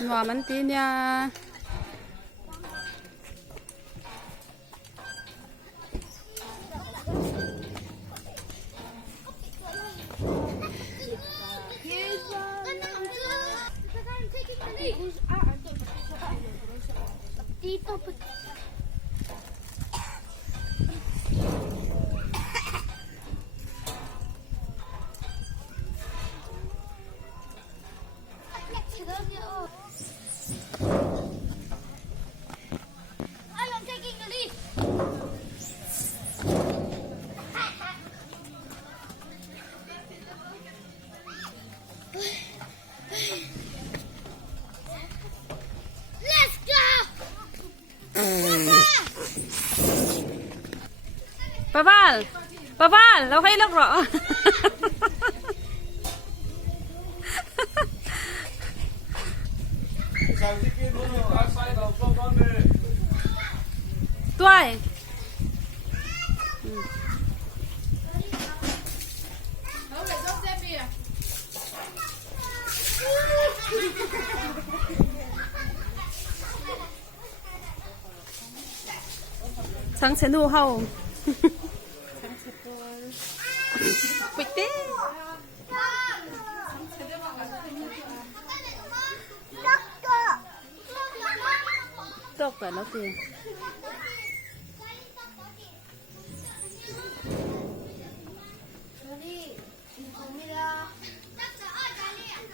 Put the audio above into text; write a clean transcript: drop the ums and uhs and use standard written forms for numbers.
Ngò mắn tí nha. Paval, Paval, okay lang bro. Tuay. Sáng sẽ nu hậu. Pwede. Tok cả nó kìa. Jadi, Bismillah.